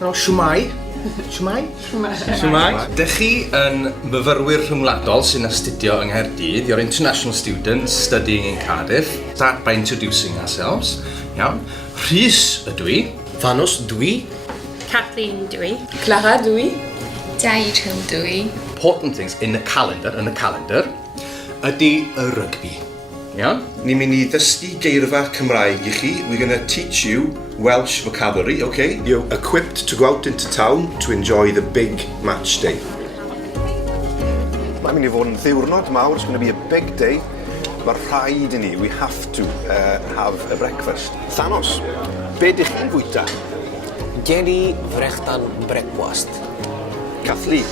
Shwmai? Dych chi yn myfyrwyr rhyngwladol sy'n astudio yng Nghaerdydd. You're international students studying in Cardiff. Start by introducing ourselves. Iawn. Rhys ydw i. Fanos dwi. Kathleen Dewey. Clara Dwi. Daichel Dwi. Important things in the calendar, ydy y rygbi. Iawn? Ni'n mynd i ddysgu geirfa Cymraeg i chi. We're going to teach you Welsh vocabulary, okay? You're equipped to go out into town to enjoy the big match day. Mae'n mynd i fod yn ddiwrnod mawr, it's going to be a big day. Mae rhaid i ni, we have to have a breakfast. Thanos, be dych chi'n fwyta? Gen i frechtan brecwast. Kathleen,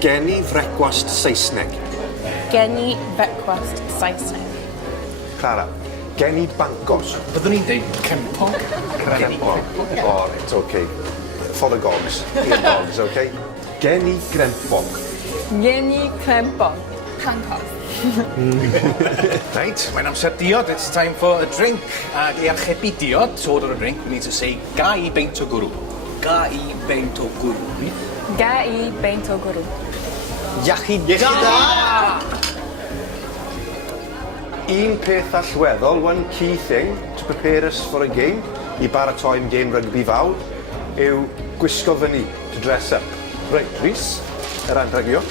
gen i frecwast Saesneg. Gen i frecwast Saesneg. Clara, gen i Bangos. Byddwn ni'n deud Crempog? Crempog. Oh, it's okay. For the gogs. The dogs, okay? Gen i Crempog. Gen i Crempog. Pancos. Right, mae'n amser diod, it's time for a drink. Ac i archebu diod, to order a drink, we need to say ga I beint o gwrw. Ga I beint o gwrw. Ga i beint o gwrw. Iachi da! Un peth allweddol, one key thing to prepare us for a game, I baratoi am game rygbi fawr, yw gwisgo fyny, to dress up. Right, Rhys, yr anrhygio.